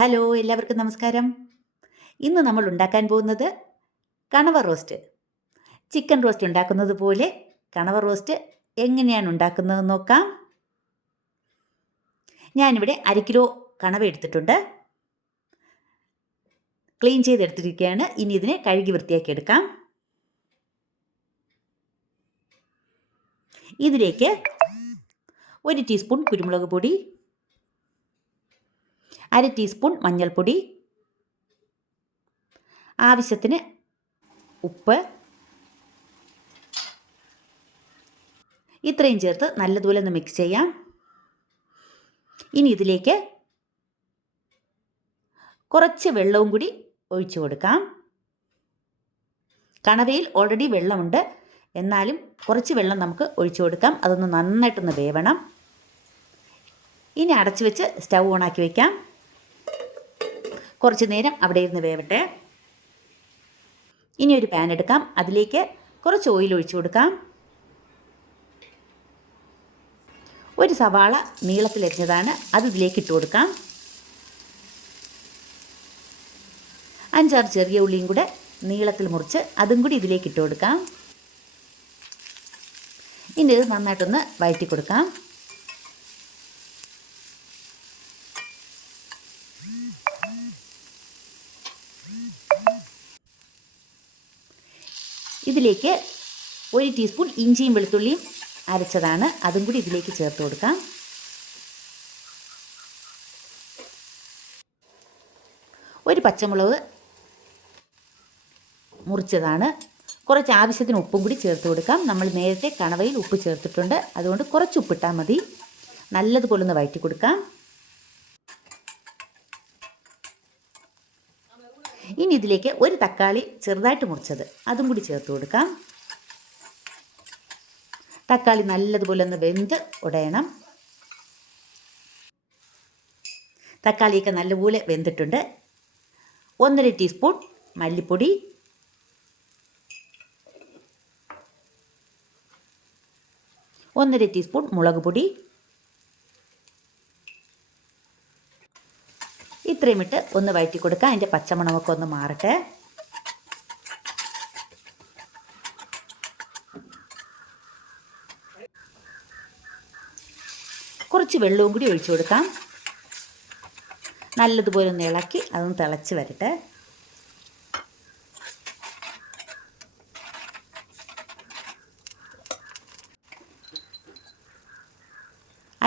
Hello, എല്ലാവർക്കും നമസ്കാരം. ഇന്ന് നമ്മൾ ഉണ്ടാക്കാൻ പോകുന്നത് കണവ റോസ്റ്റ്. ചിക്കൻ റോസ്റ്റ് ഉണ്ടാക്കുന്നത് പോലെ കണവ റോസ്റ്റ് എങ്ങനെയാണ് ഉണ്ടാക്കുന്നതെന്ന് നോക്കാം. ഞാനിവിടെ 1 കിലോ കണവ എടുത്തിട്ടുണ്ട്. ക്ലീൻ ചെയ്തെടുത്തിരിക്കുകയാണ്. ഇനി ഇതിനെ കഴുകി വൃത്തിയാക്കി എടുക്കാം. ഇതിലേക്ക് 1 ടീസ്പൂൺ കുരുമുളക് പൊടി, 1/2 ടീസ്പൂൺ മഞ്ഞൾപ്പൊടി, ആവശ്യത്തിന് ഉപ്പ്, ഇത്രയും ചേർത്ത് നല്ലതുപോലെ ഒന്ന് മിക്സ് ചെയ്യാം. ഇനി ഇതിലേക്ക് കുറച്ച് വെള്ളവും കൂടി ഒഴിച്ചു കൊടുക്കാം. കണവയിൽ ഓൾറെഡി വെള്ളമുണ്ട്, എന്നാലും കുറച്ച് വെള്ളം നമുക്ക് ഒഴിച്ചു കൊടുക്കാം. അതൊന്ന് നന്നായിട്ടൊന്ന് വേവണം. ഇനി അടച്ചു വെച്ച് സ്റ്റൗ ഓണാക്കി വയ്ക്കാം. കുറച്ച് നേരം അവിടെ ഇരുന്ന് വേവട്ടെ. ഇനി ഒരു പാൻ എടുക്കാം. അതിലേക്ക് കുറച്ച് ഓയിൽ ഒഴിച്ചു കൊടുക്കാം. ഒരു സവാള നീളത്തിലരിഞ്ഞതാണ്, അത് ഇതിലേക്ക് ഇട്ട് കൊടുക്കാം. 5-6 ചെറിയ ഉള്ളിയും കൂടെ നീളത്തിൽ മുറിച്ച് അതും കൂടി ഇതിലേക്ക് ഇട്ട് കൊടുക്കാം. ഇനി ഇത് നന്നായിട്ടൊന്ന് വഴറ്റി കൊടുക്കാം. ഇതിലേക്ക് 1 ടീസ്പൂൺ ഇഞ്ചിയും വെളുത്തുള്ളിയും അരച്ചതാണ്, അതും കൂടി ഇതിലേക്ക് ചേർത്ത് കൊടുക്കാം. ഒരു പച്ചമുളക് മുറിച്ചതാണ്, കുറച്ച് ആവശ്യത്തിന് ഉപ്പും കൂടി ചേർത്ത് കൊടുക്കാം. നമ്മൾ നേരത്തെ കണവയിൽ ഉപ്പ് ചേർത്തിട്ടുണ്ട്, അതുകൊണ്ട് കുറച്ച് ഉപ്പിട്ടാൽ മതി. നല്ലതുപോലെ ഒന്ന് വഴറ്റി കൊടുക്കാം. ഇനി ഇതിലേക്ക് ഒരു തക്കാളി ചെറുതായിട്ട് മുറിച്ചത് അതും കൂടി ചേർത്ത് കൊടുക്കാം. തക്കാളി നല്ലതുപോലെ ഒന്ന് വെന്ത് ഉടയണം. തക്കാളിയൊക്കെ നല്ലപോലെ വെന്തിട്ടുണ്ട്. 1.5 ടീസ്പൂൺ മല്ലിപ്പൊടി, 1.5 ടീസ്പൂൺ മുളക് പൊടി, ഇത്രയും ഇട്ട് ഒന്ന് വഴറ്റി കൊടുക്കുക. അതിൻ്റെ പച്ചമണമൊക്കെ ഒന്ന് മാറട്ടെ. കുറച്ച് വെള്ളവും കൂടി ഒഴിച്ചു കൊടുക്കാം. നല്ലതുപോലെ ഒന്ന് ഇളക്കി അതൊന്ന് തിളച്ച് വരട്ടെ.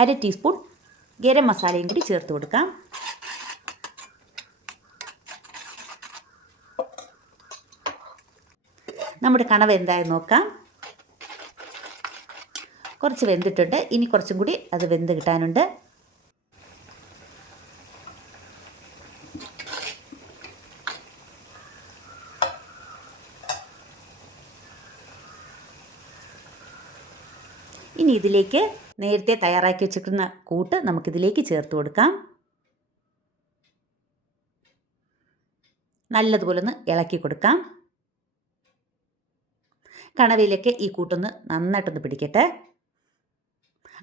അര ടീസ്പൂൺ ഗരം മസാലയും കൂടി ചേർത്ത് കൊടുക്കാം. നമ്മുടെ കണവ എന്തായാലും നോക്കാം. കുറച്ച് വെന്തിട്ടുണ്ട്. ഇനി കുറച്ചും കൂടി അത് വെന്ത് കിട്ടാനുണ്ട്. ഇനി ഇതിലേക്ക് നേരത്തെ തയ്യാറാക്കി വെച്ചിരിക്കുന്ന കൂട്ട് നമുക്കിതിലേക്ക് ചേർത്ത് കൊടുക്കാം. നല്ലതുപോലെ ഒന്ന് ഇളക്കി കൊടുക്കാം. കണവയിലേക്ക് ഈ കൂട്ടൊന്ന് നന്നായിട്ടൊന്ന് പിടിക്കട്ടെ.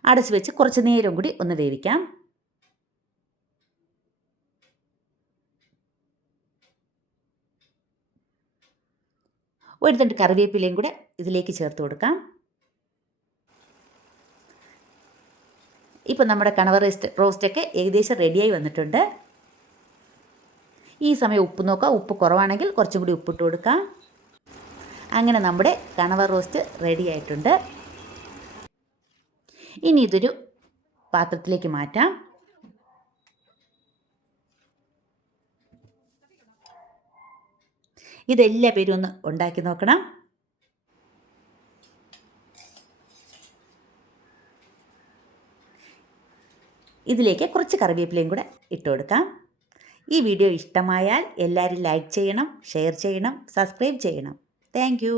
അടച്ചു വെച്ച് കുറച്ച് നേരം കൂടി ഒന്ന് വേവിക്കാം. ഒരു തണ്ട് കറിവേപ്പിലയും കൂടെ ഇതിലേക്ക് ചേർത്ത് കൊടുക്കാം. ഇപ്പം നമ്മുടെ കണവ റോസ്റ്റൊക്കെ ഏകദേശം റെഡിയായി വന്നിട്ടുണ്ട്. ഈ സമയം ഉപ്പ് നോക്കാം. ഉപ്പ് കുറവാണെങ്കിൽ കുറച്ചും കൂടി ഉപ്പിട്ട് കൊടുക്കാം. അങ്ങനെ നമ്മുടെ കണവ റോസ്റ്റ് റെഡി ആയിട്ടുണ്ട്. ഇനി ഇതൊരു പാത്രത്തിലേക്ക് മാറ്റാം. ഇതെല്ലാ പേരും ഒന്ന് ഉണ്ടാക്കി നോക്കണം. ഇതിലേക്ക് കുറച്ച് കറിവേപ്പിലയും കൂടെ ഇട്ട് കൊടുക്കാം. ഈ വീഡിയോ ഇഷ്ടമായാൽ എല്ലാവരും ലൈക്ക് ചെയ്യണം, ഷെയർ ചെയ്യണം, സബ്സ്ക്രൈബ് ചെയ്യണം. Thank you.